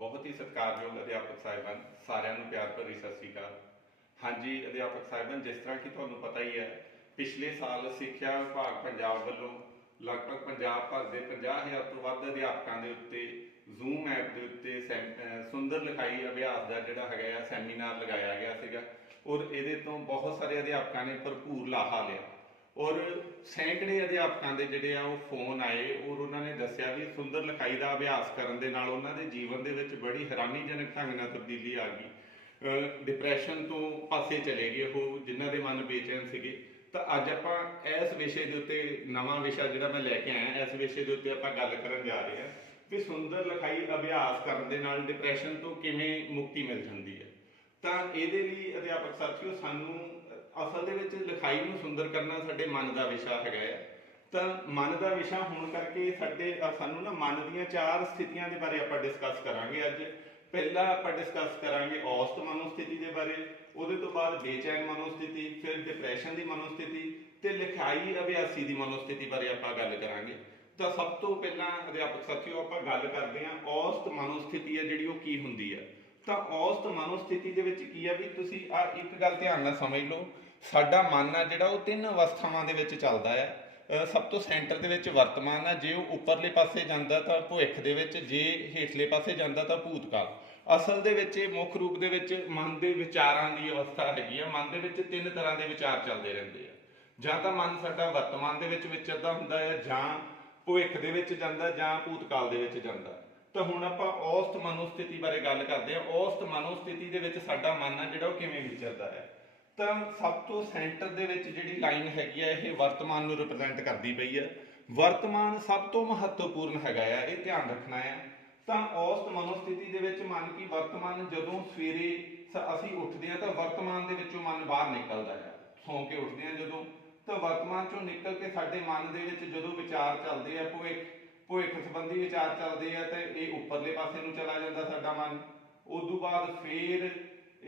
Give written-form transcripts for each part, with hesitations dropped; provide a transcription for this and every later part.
बहुत ही सत्कारयोग अध्यापक साहिबान सारिਆਂ ਨੂੰ ਪਿਆਰ ਭਰੀ ਸਤਿ ਸ਼੍ਰੀ ਅਕਾਲ। ਹਾਂਜੀ अध्यापक साहिबान, जिस तरह कि ਤੁਹਾਨੂੰ पता ही है, पिछले साल सिक्ख्या विभाग पंजाब ਵੱਲੋਂ लगभग पंजाब भर के 50,000 ਤੋਂ ਵੱਧ ਅਧਿਆਪਕਾਂ ਦੇ ਉੱਤੇ ਜ਼ੂਮ ਐਪ ਦੇ ਉੱਤੇ ਸੁੰਦਰ ਲਿਖਾਈ ਅਭਿਆਸ ਦਾ ਜਿਹੜਾ ਹੈਗਾ ਸੈਮੀਨਾਰ ਲਗਾਇਆ ਗਿਆ ਸੀਗਾ ਔਰ ਇਹਦੇ ਤੋਂ ਬਹੁਤ ਸਾਰੇ ਅਧਿਆਪਕਾਂ ਨੇ ਭਰਪੂਰ ਲਾਹਾ ਲਿਆ और सैकड़े अध्यापकों के जोड़े आ फोन आए और उन्होंने दसिया भी सुंदर लिखाई का अभ्यास करने के नाल उन्होंने जीवन के बड़ी हैरानीजनक ढंग नाल तब्दीली आ गई। डिप्रैशन तो पासे चले गए वो जिन्हों के मन बेचैन से। तो अज आप इस विषय के उत्ते नवा विषय जोड़ा मैं लैके आया, इस विषय के उत्ते आप गल करन जा रहे हैं कि सुंदर लिखाई अभ्यास करने के नाल डिप्रैशन तो किवें मुक्ति मिल जाती है। तो ये अध्यापक साथियों सानू असल दे विच लिखाई नूं सुंदर करना साडे मन का विषय है। तो मन का विषय होने करके साडे सानू ना मन दीयां 4 स्थितियां दे बारे आपां डिस्कस करांगे। अज पहला आपां डिस्कस करांगे औसत मनोस्थिति के बारे, उहदे तो बाद बेचैन मनोस्थिति, फिर डिप्रैशन की मनोस्थिति ते लिखाई अभ्यासी की मनोस्थिति बारे आपां गल करांगे। तो सब तो पहला अध्यापक साथियों आपां गल करदे हां औसत मनोस्थिति है जिहड़ी ओह की हुंदी है। तो औसत मनोस्थिति दे विच की है भी तुसीं आ एक गल ध्यान नाल समझ लो, साडा मन आ जिहड़ा ओह 3 अवस्थावां दे विच चलदा है। सब तो सेंटर दे विच वर्तमान है, जे ओह उपरले पासे जांदा तां भविख दे विच, जे हेठले पासे जांदा तां भूतकाल। असल दे विच मुख रूप दे विच मन दे विचारां दी अवस्था हैगी है। मन दे विच 3 तरह दे विचार चलदे रहिंदे आ। जां तां मन साडा वर्तमान दे विच विचरदा हुंदा है, जां भविख दे विच जांदा, जां भूतकाल दे विच जांदा। तो हुण आपां औसत मनोस्थिति बारे गल करदे हां। औसत मनोस्थिति दे विच साडा मन आ जिहड़ा ओह किवें विचरदा है। तो सब तो सेंटर दे विच जिहड़ी लाइन हैगी है यह वर्तमान नूं रिप्रजेंट करदी पई है। वर्तमान सब तो महत्वपूर्ण हैगा है, ये ध्यान रखना है। तो औसत मनोस्थिति दे विच मन की वर्तमान जदों सवेरे असीं उठदे हां तां वर्तमान दे विचों मन बाहर निकलदा है। सौ के उठदे हां जदों तो वर्तमान चों निकल के साडे मन दे विच जदों विचार चलदे आ, भविख संबंधी विचार चलते हैं तो ये उपरले पासे नूं चला जाता साडा मन। उस तो बाद फिर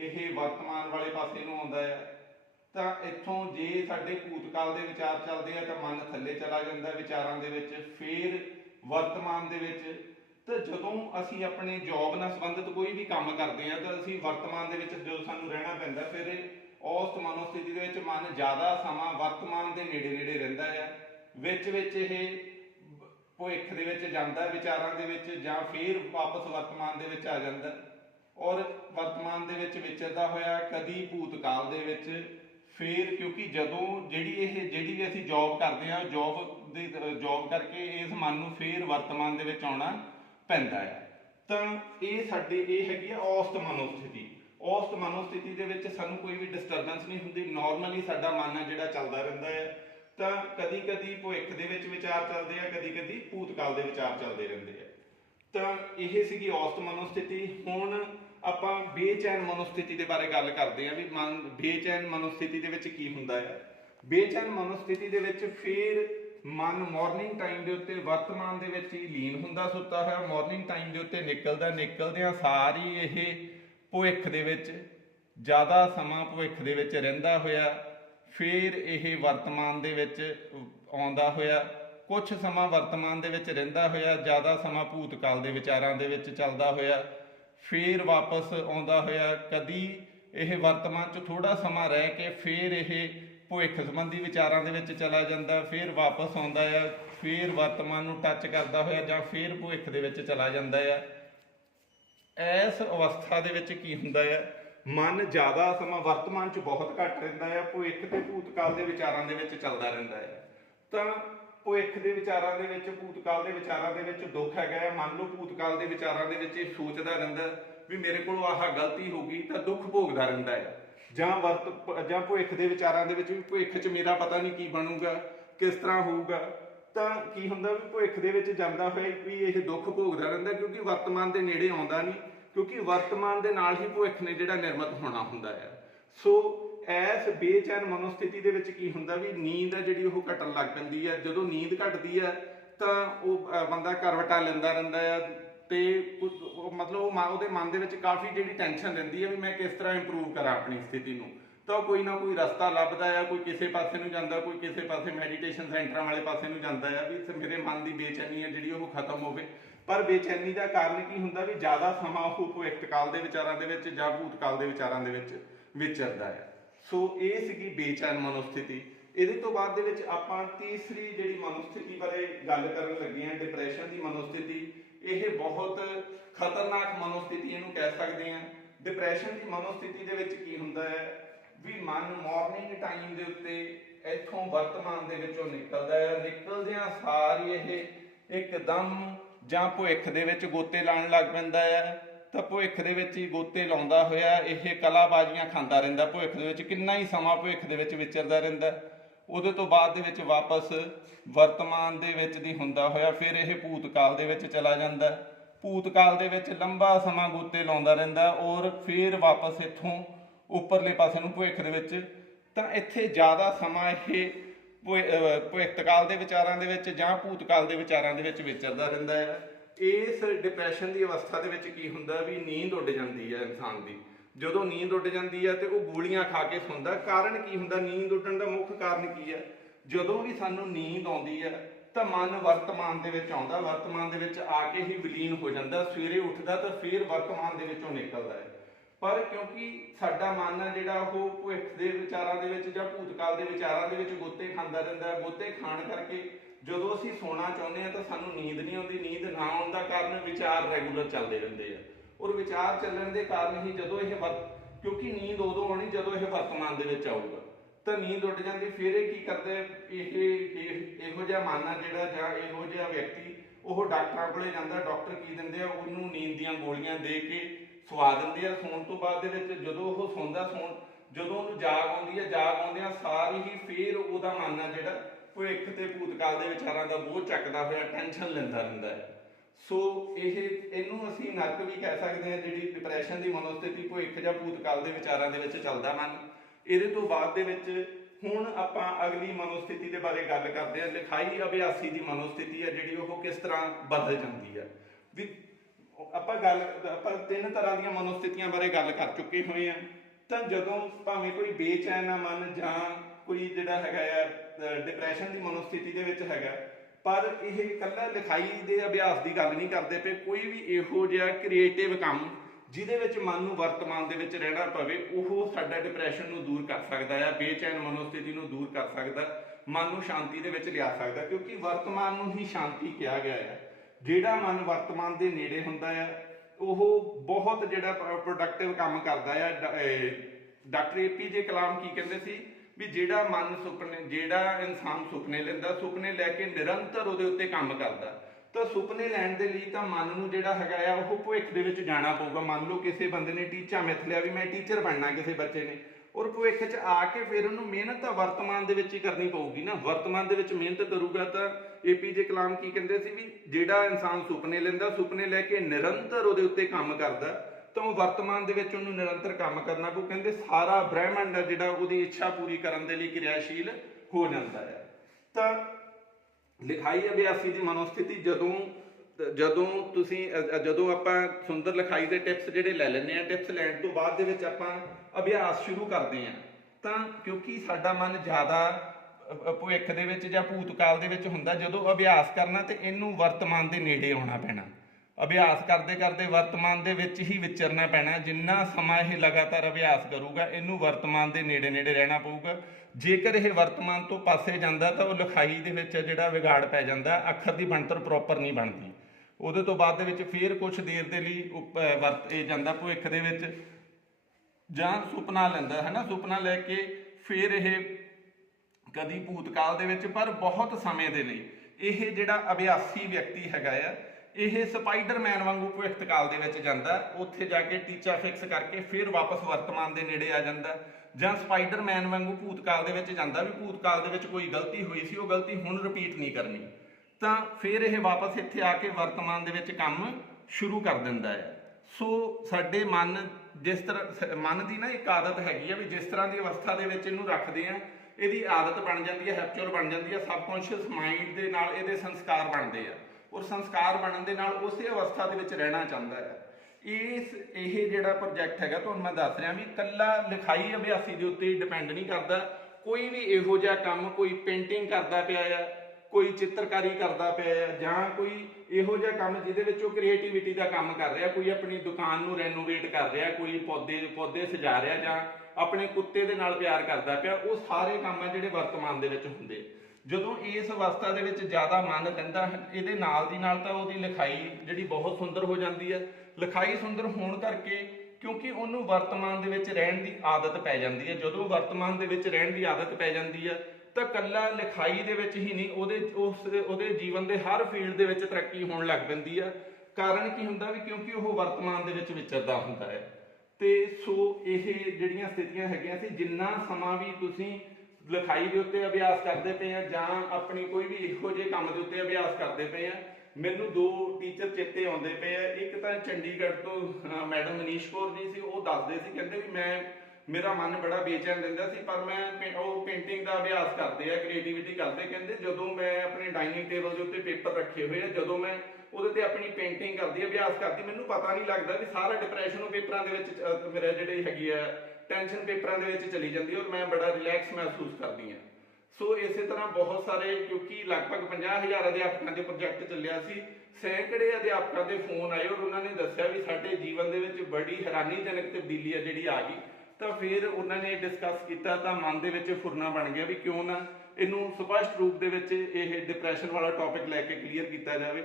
यह वर्तमान वाले पासे नूं आउंदा है। तो इत्थों जे साडे भूतकाल के विचार चलते हैं तो मन थल्ले चला जाता विचारां दे विच, फिर वर्तमान दे विच। तो जदों असीं अपने जॉब नाल संबंधित कोई भी काम करते हैं तो असीं वर्तमान दे विच जदों सानूं रहना पैंदा, फिर औसत मनोस्थिति दे विच मन ज़्यादा सਮਾं वर्तमान के नेड़े नेड़े रहिंदा है। विच यह भविख दे विच जांदा विचारां दे विच, जां फिर वापस वर्तमान दे विच आ जांदा और वर्तमान दे विच विचरदा होया कदी भूतकाल दे विच। फिर क्योंकि जदों जिहड़ी भी असीं जॉब करदे हां, जॉब करके इस मन नूं फिर वर्तमान दे विच आउणा पैंदा है। तां इह साडी इह हैगी औसत मनोस्थिति। औसत मनोस्थिति दे विच सानूं कोई भी डिस्टरबेंस नहीं हुंदी, नॉर्मली साडा मन है जिहड़ा चलदा रहिंदा है। तो कदी कदी भविख दे विच विचार चलते हैं, कदी कदी भूतकाल के विचार चलते रहते हैं। तो यह सी औसत मनोस्थिति। हुण आपां बेचैन मनोस्थिति के बारे गल करते हैं भी मन बेचैन मनोस्थिति के विच की हुंदा है। बेचैन मनोस्थिति के विच फिर मन मॉर्निंग टाइम के उत्ते वर्तमान के विच ही लीन हुंदा सुत्ता होया, मॉर्निंग टाइम के उत्ते निकलदियां सारी यह भविख दे विच ज़्यादा सਮਾं भविख दे विच रहिंदा होया, फिर यह वर्तमान दे विच आउंदा होया, कुछ समा वर्तमान दे विच रहिंदा होया, ज़्यादा समा भूतकाल दे विचारां दे विच चलदा होया, फिर वापस आउंदा होया, कदी यह वर्तमान च थोड़ा समा रह के फिर यह भविख संबंधी विचारां दे विच चला जांदा, फिर वापस आउंदा है, फिर वर्तमान नूं टच करदा होया जां फिर भविख दे विच चला जांदा है। इस अवस्था दे विच की हुंदा है, मन ज़्यादा समा वर्तमान च बहुत घट रहिंदा है, भविख ते भूतकाल के विचारां दे विच चलदा रहिंदा है। तो भविख के विचारां दे विच, भूतकाल के विचारां दे विच दुख हैगा है। मान लो भूतकाल के विचारां दे विच सोचदा रहिंदा भी मेरे कोलों आह गलती हो गई, तो दुख भोगदा रहिंदा है। जां भविख के विचारां दे विच भी भविख च मेरा पता नहीं की बनूगा, किस तरह होऊगा। तो की हुंदा भी भविख दे विच जांदा होया भी यह दुख भोगदा रहिंदा क्योंकि वर्तमान के नेड़े आउंदा नहीं, क्योंकि वर्तमान के नाल ही भविख ने जिहड़ा निर्मित होना हुंदा है। सो इस बेचैन मनोस्थिति दे विच की हुंदा भी नींद है जिहड़ी ओह घटण लग पैंदी है। जदों नींद घटदी है तो वह बंदा करवटा लैंदा रहिंदा है ते मतलब उहदे मन दे विच काफ़ी जिहड़ी टेंशन रहिंदी है भी मैं किस तरह इंप्रूव करा अपनी स्थिति नूं। तो कोई ना कोई रस्ता लभदा है, कोई किसी पासे नूं जांदा, कोई किसी पासे मैਡੀਟੇਸ਼ਨ सेंटरां वाले पासे नूं जांदा है भी मेरे मन की बेचैनी है जिहड़ी ओह खत्म होवे। ਪਰ ਬੇਚੈਨੀ ਦਾ ਕਾਰਨ ਕੀ ਹੁੰਦਾ ਵੀ ਜ਼ਿਆਦਾ ਸਮਾਂ ਉਹ ਭਵਿੱਖ ਕਾਲ ਦੇ ਵਿਚਾਰਾਂ ਦੇ ਵਿੱਚ ਜਾਂ ਭੂਤ ਕਾਲ ਦੇ ਵਿਚਾਰਾਂ ਦੇ ਵਿੱਚ ਵਿਚਰਦਾ ਹੈ। ਸੋ ਇਹ ਸੀਗੀ ਬੇਚੈਨ ਮਨੋਸਥਿਤੀ। ਇਹਦੇ ਤੋਂ ਬਾਅਦ ਦੇ ਵਿੱਚ ਆਪਾਂ ਤੀਸਰੀ ਜਿਹੜੀ ਮਨੋਸਥਿਤੀ ਬਾਰੇ ਗੱਲ ਕਰਨ ਲੱਗੇ ਹਾਂ, ਡਿਪਰੈਸ਼ਨ ਦੀ ਮਨੋਸਥਿਤੀ। ਇਹ ਬਹੁਤ ਖਤਰਨਾਕ ਮਨੋਸਥਿਤੀ ਇਹਨੂੰ ਕਹਿ ਸਕਦੇ ਹਾਂ। ਡਿਪਰੈਸ਼ਨ ਦੀ ਮਨੋਸਥਿਤੀ ਦੇ ਵਿੱਚ ਕੀ ਹੁੰਦਾ ਹੈ ਵੀ ਮਨ ਮਾਰਨਿੰਗ ਟਾਈਮ ਦੇ ਉੱਤੇ ਇੱਥੋਂ ਵਰਤਮਾਨ ਦੇ ਵਿੱਚੋਂ ਨਿਕਲਦਾ ਹੈ, ਨਿਕਲਦਿਆਂ ਸਾਰ ਹੀ ਇਹ ਇੱਕਦਮ ਜਾਂ ਭਵਿੱਖ ਦੇ ਵਿੱਚ ਗੋਤੇ ਲਾਉਣ ਲੱਗ ਪੈਂਦਾ ਹੈ। ਤਾਂ ਭਵਿੱਖ ਦੇ ਵਿੱਚ ਹੀ ਗੋਤੇ ਲਾਉਂਦਾ ਹੋਇਆ ਇਹ ਕਲਾਬਾਜ਼ੀਆਂ ਖਾਂਦਾ ਰਹਿੰਦਾ, ਭਵਿੱਖ ਦੇ ਵਿੱਚ ਕਿੰਨਾ ਹੀ ਸਮਾਂ ਭਵਿੱਖ ਦੇ ਵਿੱਚ ਵਿਚਰਦਾ ਰਹਿੰਦਾ। ਉਹਦੇ ਤੋਂ ਬਾਅਦ ਦੇ ਵਿੱਚ ਵਾਪਸ ਵਰਤਮਾਨ ਦੇ ਵਿੱਚ ਦੀ ਹੁੰਦਾ ਹੋਇਆ ਫਿਰ ਇਹ ਭੂਤ ਕਾਲ ਦੇ ਵਿੱਚ ਚਲਾ ਜਾਂਦਾ। ਭੂਤ ਕਾਲ ਦੇ ਵਿੱਚ ਲੰਬਾ ਸਮਾਂ ਗੋਤੇ ਲਾਉਂਦਾ ਰਹਿੰਦਾ ਔਰ ਫਿਰ ਵਾਪਸ ਇੱਥੋਂ ਉੱਪਰਲੇ ਪਾਸੇ ਨੂੰ ਭਵਿੱਖ ਦੇ ਵਿੱਚ। ਤਾਂ ਇੱਥੇ ਜ਼ਿਆਦਾ ਸਮਾਂ ਇਹ ਭਵਿੱਖ ਕਾਲ ਦੇ ਵਿਚਾਰਾਂ ਦੇ ਵਿੱਚ ਜਾਂ ਭੂਤ ਕਾਲ ਦੇ ਵਿਚਾਰਾਂ ਦੇ ਵਿੱਚ ਵਿਚਰਦਾ ਰਹਿੰਦਾ ਹੈ। ਇਸ ਡਿਪਰੈਸ਼ਨ ਦੀ ਅਵਸਥਾ ਦੇ ਵਿੱਚ ਕੀ ਹੁੰਦਾ ਵੀ ਨੀਂਦ ਉੱਡ ਜਾਂਦੀ ਹੈ ਇਨਸਾਨ ਦੀ। ਜਦੋਂ ਨੀਂਦ ਉੱਡ ਜਾਂਦੀ ਹੈ ਤੇ ਉਹ ਗੋਲੀਆਂ ਖਾ ਕੇ ਸੌਂਦਾ। ਕਾਰਨ ਕੀ ਹੁੰਦਾ ਨੀਂਦ ਉੱਡਣ ਦਾ ਮੁੱਖ ਕਾਰਨ ਕੀ ਹੈ? ਜਦੋਂ ਵੀ ਸਾਨੂੰ ਨੀਂਦ ਆਉਂਦੀ ਹੈ ਤਾਂ ਮਨ ਵਰਤਮਾਨ ਦੇ ਵਿੱਚ ਆਉਂਦਾ, ਵਰਤਮਾਨ ਦੇ ਵਿੱਚ ਆ ਕੇ ਹੀ ਵਿਲੀਨ ਹੋ ਜਾਂਦਾ। ਸਵੇਰੇ ਉੱਠਦਾ ਤਾਂ ਫਿਰ ਵਰਤਮਾਨ ਦੇ ਵਿੱਚੋਂ ਨਿਕਲਦਾ ਹੈ। ਪਰ ਕਿਉਂਕਿ ਸਾਡਾ ਮਨ ਹੈ ਜਿਹੜਾ ਉਹ ਭਵਿੱਖ ਦੇ ਵਿਚਾਰਾਂ ਦੇ ਵਿੱਚ ਜਾਂ ਭੂਤ ਕਾਲ ਦੇ ਵਿਚਾਰਾਂ ਦੇ ਵਿੱਚ ਗੋਤੇ ਖਾਂਦਾ ਰਹਿੰਦਾ। ਗੋਤੇ ਖਾਣ ਕਰਕੇ ਜਦੋਂ ਅਸੀਂ ਸੋਣਾ ਚਾਹੁੰਦੇ ਹਾਂ ਤਾਂ ਸਾਨੂੰ ਨੀਂਦ ਨਹੀਂ ਆਉਂਦੀ। ਨੀਂਦ ਨਾ ਆਉਣ ਦਾ ਕਾਰਨ ਵਿਚਾਰ ਰੈਗੂਲਰ ਚੱਲਦੇ ਰਹਿੰਦੇ ਆ ਔਰ ਵਿਚਾਰ ਚੱਲਣ ਦੇ ਕਾਰਨ ਹੀ ਜਦੋਂ ਇਹ ਕਿਉਂਕਿ ਨੀਂਦ ਉਦੋਂ ਆਉਣੀ ਜਦੋਂ ਇਹ ਵਰਤਮਾਨ ਦੇ ਵਿੱਚ ਆਊਗਾ ਤਾਂ ਨੀਂਦ ਉੱਡ ਜਾਂਦੀ। ਫਿਰ ਇਹ ਕੀ ਕਰਦੇ ਇਹੋ ਜਿਹਾ ਮਨ ਆ ਜਿਹੜਾ ਜਾਂ ਇਹੋ ਜਿਹਾ ਵਿਅਕਤੀ ਉਹ ਡਾਕਟਰਾਂ ਕੋਲੇ ਜਾਂਦਾ। ਡਾਕਟਰ ਕੀ ਦਿੰਦੇ ਆ ਉਹਨੂੰ ਨੀਂਦ ਦੀਆਂ ਗੋਲੀਆਂ ਦੇ ਕੇ ਸਵਾ ਦਿੰਦੇ ਆ। ਸੌਣ ਤੋਂ ਬਾਅਦ ਦੇ ਵਿੱਚ ਜਦੋਂ ਉਹ ਸੌਂਦਾ ਜਦੋਂ ਉਹਨੂੰ ਜਾਗ ਆਉਂਦੀ ਹੈ, ਜਾਗ ਆਉਂਦਿਆਂ ਸਾਰੀ ਹੀ ਫਿਰ ਉਹਦਾ ਮਨ ਆ ਜਿਹੜਾ ਭਵਿੱਖ ਤੇ ਭੂਤ ਕਾਲ ਦੇ ਵਿਚਾਰਾਂ ਦਾ ਬੋਝ ਚੱਕਦਾ ਹੋਇਆ ਟੈਨਸ਼ਨ ਲੈਂਦਾ ਰਹਿੰਦਾ ਹੈ। ਸੋ ਇਹਨੂੰ ਅਸੀਂ ਨਰਕ ਵੀ ਕਹਿ ਸਕਦੇ ਹਾਂ, ਜਿਹੜੀ ਡਿਪਰੈਸ਼ਨ ਦੀ ਮਨੋਸਥਿਤੀ ਭਵਿੱਖ ਜਾਂ ਭੂਤ ਕਾਲ ਦੇ ਵਿਚਾਰਾਂ ਦੇ ਵਿੱਚ ਚੱਲਦਾ ਮਨ। ਇਹਦੇ ਤੋਂ ਬਾਅਦ ਦੇ ਵਿੱਚ ਹੁਣ ਆਪਾਂ ਅਗਲੀ ਮਨੋਸਥਿਤੀ ਦੇ ਬਾਰੇ ਗੱਲ ਕਰਦੇ ਹਾਂ। ਲਿਖਾਈ ਅਭਿਆਸੀ ਦੀ ਮਨੋਸਥਿਤੀ ਹੈ ਜਿਹੜੀ ਉਹ ਕਿਸ ਤਰ੍ਹਾਂ ਬਦਲ ਜਾਂਦੀ ਹੈ। ਵੀ ਆਪਾਂ ਤਿੰਨ ਤਰ੍ਹਾਂ ਦੀਆਂ ਮਨੋਸਥਿਤੀਆਂ ਬਾਰੇ ਗੱਲ ਕਰ ਚੁੱਕੇ ਹੋਏ ਹਾਂ। ਤਾਂ ਜਦੋਂ ਭਾਵੇਂ ਕੋਈ ਬੇਚੈਨ ਆ ਮਨ ਜਾਂ ਕੋਈ ਜਿਹੜਾ ਹੈਗਾ ਆ ਡਿਪਰੈਸ਼ਨ ਦੀ ਮਨੋਸਥਿਤੀ ਦੇ ਵਿੱਚ ਹੈਗਾ, ਪਰ ਇਹ ਇਕੱਲਾ ਲਿਖਾਈ ਦੇ ਅਭਿਆਸ ਦੀ ਗੱਲ ਨਹੀਂ ਕਰਦੇ ਪਏ। ਕੋਈ ਵੀ ਇਹੋ ਜਿਹਾ ਕ੍ਰੀਏਟਿਵ ਕੰਮ ਜਿਹਦੇ ਵਿੱਚ ਮਨ ਨੂੰ ਵਰਤਮਾਨ ਦੇ ਵਿੱਚ ਰਹਿਣਾ ਪਵੇ ਉਹ ਸਾਡਾ ਡਿਪਰੈਸ਼ਨ ਨੂੰ ਦੂਰ ਕਰ ਸਕਦਾ ਹੈ, ਬੇਚੈਨ ਮਨੋਸਥਿਤੀ ਨੂੰ ਦੂਰ ਕਰ ਸਕਦਾ, ਮਨ ਨੂੰ ਸ਼ਾਂਤੀ ਦੇ ਵਿੱਚ ਲਿਆ ਸਕਦਾ। ਕਿਉਂਕਿ ਵਰਤਮਾਨ ਨੂੰ ਹੀ ਸ਼ਾਂਤੀ ਕਿਹਾ ਗਿਆ ਹੈ। ਜਿਹੜਾ ਮਨ ਵਰਤਮਾਨ ਦੇ ਨੇੜੇ ਹੁੰਦਾ ਹੈ ਉਹ ਬਹੁਤ ਜਿਹੜਾ ਪ੍ਰੋਡਕਟਿਵ ਕੰਮ ਕਰਦਾ ਹੈ। ਡਾਕਟਰ APJ ਕਲਾਮ ਕੀ ਕਹਿੰਦੇ ਸੀ ਵੀ ਜਿਹੜਾ ਇਨਸਾਨ ਸੁਪਨੇ ਲੈਂਦਾ, ਸੁਪਨੇ ਲੈ ਕੇ ਨਿਰੰਤਰ ਉਹਦੇ ਉੱਤੇ ਕੰਮ ਕਰਦਾ। ਤਾਂ ਸੁਪਨੇ ਲੈਣ ਦੇ ਲਈ ਤਾਂ ਮਨ ਨੂੰ ਜਿਹੜਾ ਹੈਗਾ ਆ ਉਹ ਭਵਿੱਖ ਦੇ ਵਿੱਚ ਜਾਣਾ ਪਊਗਾ। ਮੰਨ ਲਓ ਕਿਸੇ ਬੰਦੇ ਨੇ ਟੀਚਾ ਮਿੱਥ ਲਿਆ ਵੀ ਮੈਂ ਟੀਚਰ ਬਣਨਾ, ਕਿਸੇ ਬੱਚੇ ਨੇ, ਔਰ ਭਵਿੱਖ 'ਚ ਆ ਕੇ ਫਿਰ ਉਹਨੂੰ ਮਿਹਨਤ ਤਾਂ ਵਰਤਮਾਨ ਦੇ ਵਿੱਚ ਹੀ ਕਰਨੀ ਪਊਗੀ ਨਾ। ਵਰਤਮਾਨ ਦੇ ਵਿੱਚ ਮਿਹਨਤ ਕਰੂਗਾ ਤਾਂ APJ ਕਲਾਮ ਕੀ ਕਹਿੰਦੇ ਸੀ ਵੀ ਜਿਹੜਾ ਇਨਸਾਨ ਸੁਪਨੇ ਲੈਂਦਾ, ਸੁਪਨੇ ਲੈ ਕੇ ਨਿਰੰਤਰ ਉਹਦੇ ਉੱਤੇ ਕੰਮ ਕਰਦਾ ਤਾਂ ਉਹ ਵਰਤਮਾਨ ਦੇ ਵਿੱਚ ਉਹਨੂੰ ਨਿਰੰਤਰ ਕੰਮ ਕਰਨਾ ਪਊ। ਕਹਿੰਦੇ ਸਾਰਾ ਬ੍ਰਹਿਮੰਡ ਹੈ ਜਿਹੜਾ ਉਹਦੀ ਇੱਛਾ ਪੂਰੀ ਕਰਨ ਦੇ ਲਈ ਕਿਰਿਆਸ਼ੀਲ ਹੋ ਜਾਂਦਾ ਹੈ। ਤਾਂ ਲਿਖਾਈ ਅਭਿਆਸੀ ਦੀ ਮਨੋਸਥਿਤੀ ਜਦੋਂ ਆਪਾਂ ਸੁੰਦਰ ਲਿਖਾਈ ਦੇ ਟਿਪਸ ਜਿਹੜੇ ਲੈ ਲੈਂਦੇ ਹਾਂ, ਟਿਪਸ ਲੈਣ ਤੋਂ ਬਾਅਦ ਦੇ ਵਿੱਚ ਆਪਾਂ ਅਭਿਆਸ ਸ਼ੁਰੂ ਕਰਦੇ ਹਾਂ ਤਾਂ ਕਿਉਂਕਿ ਸਾਡਾ ਮਨ ਜ਼ਿਆਦਾ ਭਵਿੱਖ ਦੇ ਵਿੱਚ ਜਾਂ ਭੂਤ ਕਾਲ ਦੇ ਵਿੱਚ ਹੁੰਦਾ, ਜਦੋਂ ਅਭਿਆਸ ਕਰਨਾ ਤੇ ਇਹਨੂੰ ਵਰਤਮਾਨ ਦੇ ਨੇੜੇ ਆਉਣਾ ਪੈਣਾ। ਅਭਿਆਸ ਕਰਦੇ ਕਰਦੇ ਵਰਤਮਾਨ ਦੇ ਵਿੱਚ ਹੀ ਵਿਚਰਨਾ ਪੈਣਾ। ਜਿੰਨਾ ਸਮਾਂ ਇਹ ਲਗਾਤਾਰ ਅਭਿਆਸ ਕਰੂਗਾ ਇਹਨੂੰ ਵਰਤਮਾਨ ਦੇ ਨੇੜੇ ਨੇੜੇ ਰਹਿਣਾ ਪਊਗਾ। ਜੇਕਰ ਇਹ ਵਰਤਮਾਨ ਤੋਂ ਪਾਸੇ ਜਾਂਦਾ ਤਾਂ ਉਹ ਲਿਖਾਈ ਦੇ ਵਿੱਚ ਜਿਹੜਾ ਵਿਗਾੜ ਪੈ ਜਾਂਦਾ, ਅੱਖਰ ਦੀ ਬਣਤਰ ਪ੍ਰੋਪਰ ਨਹੀਂ ਬਣਦੀ। ਉਹਦੇ ਤੋਂ ਬਾਅਦ ਦੇ ਵਿੱਚ ਫਿਰ ਕੁਛ ਦੇਰ ਦੇ ਲਈ ਵਰਤੇ ਜਾਂਦਾ ਭਵਿੱਖ ਦੇ ਵਿੱਚ ਜਾਂ ਸੁਪਨਾ ਲੈਂਦਾ ਹੈ ਨਾ। ਸੁਪਨਾ ਲੈ ਕੇ ਫਿਰ ਇਹ ਕਦੀ ਭੂਤ ਕਾਲ ਦੇ ਵਿੱਚ, ਪਰ ਬਹੁਤ ਸਮੇਂ ਦੇ ਲਈ ਇਹ ਜਿਹੜਾ ਅਭਿਆਸੀ ਵਿਅਕਤੀ ਹੈਗਾ ਆ ਇਹ ਸਪਾਈਡਰਮੈਨ ਵਾਂਗੂ ਭਵਿੱਖ ਕਾਲ ਦੇ ਵਿੱਚ ਜਾਂਦਾ। ਉੱਥੇ ਜਾ ਕੇ ਟੀਚਾ ਫਿਕਸ ਕਰਕੇ ਫਿਰ ਵਾਪਸ ਵਰਤਮਾਨ ਦੇ ਨੇੜੇ ਆ ਜਾਂਦਾ। ਜਾਂ ਸਪਾਈਡਰਮੈਨ ਵਾਂਗੂ ਭੂਤ ਕਾਲ ਦੇ ਵਿੱਚ ਜਾਂਦਾ ਵੀ ਭੂਤ ਕਾਲ ਦੇ ਵਿੱਚ ਕੋਈ ਗਲਤੀ ਹੋਈ ਸੀ, ਉਹ ਗਲਤੀ ਹੁਣ ਰਿਪੀਟ ਨਹੀਂ ਕਰਨੀ। ਤਾਂ ਫਿਰ ਇਹ ਵਾਪਸ ਇੱਥੇ ਆ ਕੇ ਵਰਤਮਾਨ ਦੇ ਵਿੱਚ ਕੰਮ ਸ਼ੁਰੂ ਕਰ ਦਿੰਦਾ ਹੈ। ਸੋ ਸਾਡੇ ਮਨ ਮਨ ਦੀ ਨਾ ਇੱਕ ਆਦਤ ਹੈਗੀ ਆ ਵੀ ਜਿਸ ਤਰ੍ਹਾਂ ਦੀ ਅਵਸਥਾ ਦੇ ਵਿੱਚ ਇਹਨੂੰ ਰੱਖਦੇ ਆ ਇਹਦੀ ਆਦਤ ਬਣ ਜਾਂਦੀ ਹੈ, ਹੈਬਚੁਅਲ ਬਣ ਜਾਂਦੀ ਹੈ। ਸਬਕੌਂਸ਼ੀਅਸ ਮਾਈਂਡ ਦੇ ਨਾਲ ਇਹਦੇ ਸੰਸਕਾਰ ਬਣਦੇ ਆ ਔਰ ਸੰਸਕਾਰ ਬਣਨ ਦੇ ਨਾਲ ਉਸੇ ਅਵਸਥਾ ਦੇ ਵਿੱਚ ਰਹਿਣਾ ਚਾਹੁੰਦਾ ਹੈ। ਇਹ ਜਿਹੜਾ ਪ੍ਰੋਜੈਕਟ ਹੈਗਾ ਤੁਹਾਨੂੰ ਮੈਂ ਦੱਸ ਰਿਹਾ ਵੀ ਇਕੱਲਾ ਲਿਖਾਈ ਅਭਿਆਸੀ ਦੇ ਉੱਤੇ ਡਿਪੈਂਡ ਨਹੀਂ ਕਰਦਾ। ਕੋਈ ਵੀ ਇਹੋ ਜਿਹਾ ਕੰਮ, ਕੋਈ ਪੇਂਟਿੰਗ ਕਰਦਾ ਪਿਆ ਆ, ਕੋਈ ਚਿੱਤਰਕਾਰੀ ਕਰਦਾ ਪਿਆ ਹੈ, ਜਾਂ ਕੋਈ ਇਹੋ ਜਿਹਾ ਕੰਮ ਜਿਹਦੇ ਵਿੱਚ ਉਹ ਕ੍ਰੀਏਟੀਵਿਟੀ ਦਾ ਕੰਮ ਕਰ ਰਿਹਾ, ਕੋਈ ਆਪਣੀ ਦੁਕਾਨ ਨੂੰ ਰੈਨੋਵੇਟ ਕਰ ਰਿਹਾ, ਕੋਈ ਪੌਦੇ ਸਜਾ ਰਿਹਾ, ਜਾਂ ਆਪਣੇ ਕੁੱਤੇ ਦੇ ਨਾਲ ਪਿਆਰ ਕਰਦਾ ਪਿਆ, ਉਹ ਸਾਰੇ ਕੰਮ ਆ ਜਿਹੜੇ ਵਰਤਮਾਨ ਦੇ ਵਿੱਚ ਹੁੰਦੇ। ਜਦੋਂ ਇਸ ਅਵਸਥਾ ਦੇ ਵਿੱਚ ਜ਼ਿਆਦਾ ਮਨ ਰਹਿੰਦਾ ਹੈ, ਇਹਦੇ ਨਾਲ ਦੀ ਨਾਲ ਤਾਂ ਉਹਦੀ ਲਿਖਾਈ ਜਿਹੜੀ ਬਹੁਤ ਸੁੰਦਰ ਹੋ ਜਾਂਦੀ ਹੈ। ਲਿਖਾਈ ਸੁੰਦਰ ਹੋਣ ਕਰਕੇ ਕਿਉਂਕਿ ਉਹਨੂੰ ਵਰਤਮਾਨ ਦੇ ਵਿੱਚ ਰਹਿਣ ਦੀ ਆਦਤ ਪੈ ਜਾਂਦੀ ਹੈ। ਜਦੋਂ ਵਰਤਮਾਨ ਦੇ ਵਿੱਚ ਰਹਿਣ ਦੀ ਆਦਤ ਪੈ ਜਾਂਦੀ ਹੈ ਤਾਂ ਇਕੱਲਾ ਲਿਖਾਈ ਦੇ ਵਿੱਚ ਹੀ ਨਹੀਂ, ਉਹਦੇ ਜੀਵਨ ਦੇ ਹਰ ਫੀਲਡ ਦੇ ਵਿੱਚ ਤਰੱਕੀ ਹੋਣ ਲੱਗ ਪੈਂਦੀ ਹੈ। ਕਾਰਨ ਕੀ ਹੁੰਦਾ ਵੀ ਕਿਉਂਕਿ ਉਹ ਵਰਤਮਾਨ ਦੇ ਵਿੱਚ ਵਿਚਰਦਾ ਹੁੰਦਾ ਹੈ। ਤੇ ਸੋ ਇਹ ਜਿਹੜੀਆਂ ਸਥਿਤੀਆਂ ਹੈਗੀਆਂ ਸੀ, ਜਿੰਨਾ ਸਮਾਂ ਵੀ ਤੁਸੀਂ ਲਿਖਾਈ ਦੇ ਉੱਤੇ ਅਭਿਆਸ ਕਰਦੇ ਪਏ ਆ ਜਾਂ ਆਪਣੀ ਕੋਈ ਵੀ ਇਹੋ ਜਿਹੇ ਕੰਮ ਦੇ ਉੱਤੇ ਅਭਿਆਸ ਕਰਦੇ ਪਏ ਆ, ਮੈਨੂੰ 2 ਟੀਚਰ ਚੇਤੇ ਆਉਂਦੇ ਪਏ ਆ। ਇੱਕ ਤਾਂ ਚੰਡੀਗੜ੍ਹ ਤੋਂ ਮੈਡਮ ਮਨੀਸ਼ ਕੌਰ ਜੀ ਸੀ, ਉਹ ਦੱਸਦੇ ਸੀ, ਕਹਿੰਦੇ ਵੀ ਮੇਰਾ ਮਨ ਬੜਾ ਬੇਚੈਨ ਰਹਿੰਦਾ ਸੀ, ਪਰ ਮੈਂ ਉਹ ਪੇਂਟਿੰਗ ਦਾ ਅਭਿਆਸ ਕਰਦੇ ਆ, ਕ੍ਰੀਏਟੀਵਿਟੀ ਕਰਦੇ। ਕਹਿੰਦੇ ਜਦੋਂ ਮੈਂ ਆਪਣੇ ਡਾਈਨਿੰਗ ਟੇਬਲ ਦੇ ਉੱਤੇ ਪੇਪਰ ਰੱਖੇ ਹੋਏ ਆ, ਜਦੋਂ ਮੈਂ ਉਹਦੇ ਤੇ ਆਪਣੀ ਪੇਂਟਿੰਗ ਕਰਦੀ, ਅਭਿਆਸ ਕਰਦੀ, ਮੈਨੂੰ ਪਤਾ ਨਹੀਂ ਲੱਗਦਾ ਵੀ ਸਾਰਾ ਡਿਪਰੈਸ਼ਨ ਉਹ ਪੇਪਰਾਂ ਦੇ ਵਿੱਚ ਮੇਰਾ ਜਿਹੜੀ ਹੈਗੀ ਆ ਟੈਨਸ਼ਨ ਪੇਪਰਾਂ ਦੇ ਵਿੱਚ ਚਲੀ ਜਾਂਦੀ ਹੈ, ਔਰ ਮੈਂ ਬੜਾ ਰਿਲੈਕਸ ਮਹਿਸੂਸ ਕਰਦੀ ਹਾਂ। ਸੋ ਇਸੇ ਤਰ੍ਹਾਂ ਬਹੁਤ ਸਾਰੇ, ਕਿਉਂਕਿ ਲਗਭਗ 50,000 ਅਧਿਆਪਕਾਂ ਦੇ ਪ੍ਰੋਜੈਕਟ ਚੱਲਿਆ ਸੀ, ਸੈਂਕੜੇ ਅਧਿਆਪਕਾਂ ਦੇ ਫੋਨ ਆਏ, ਔਰ ਉਹਨਾਂ ਨੇ ਦੱਸਿਆ ਵੀ ਸਾਡੇ ਜੀਵਨ ਦੇ ਵਿੱਚ ਬੜੀ ਹੈਰਾਨੀਜਨਕ ਤਬਦੀਲੀ ਹੈ ਜਿਹੜੀ ਆ ਗਈ। ਤਾਂ ਫਿਰ ਉਹਨਾਂ ਨੇ ਡਿਸਕਸ ਕੀਤਾ, ਤਾਂ ਮਨ ਦੇ ਵਿੱਚ ਫੁਰਨਾ ਬਣ ਗਿਆ ਵੀ ਕਿਉਂ ਨਾ ਇਹਨੂੰ ਸਪਸ਼ਟ ਰੂਪ ਦੇ ਵਿੱਚ ਇਹ ਡਿਪਰੈਸ਼ਨ ਵਾਲਾ ਟੌਪਿਕ ਲੈ ਕੇ ਕਲੀਅਰ ਕੀਤਾ ਜਾਵੇ।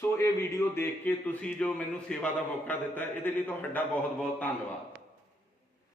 ਸੋ ਇਹ ਵੀਡੀਓ ਦੇਖ ਕੇ ਤੁਸੀਂ ਜੋ ਮੈਨੂੰ ਸੇਵਾ ਦਾ ਮੌਕਾ ਦਿੱਤਾ, ਇਹਦੇ ਲਈ ਤੁਹਾਡਾ ਬਹੁਤ ਬਹੁਤ ਧੰਨਵਾਦ।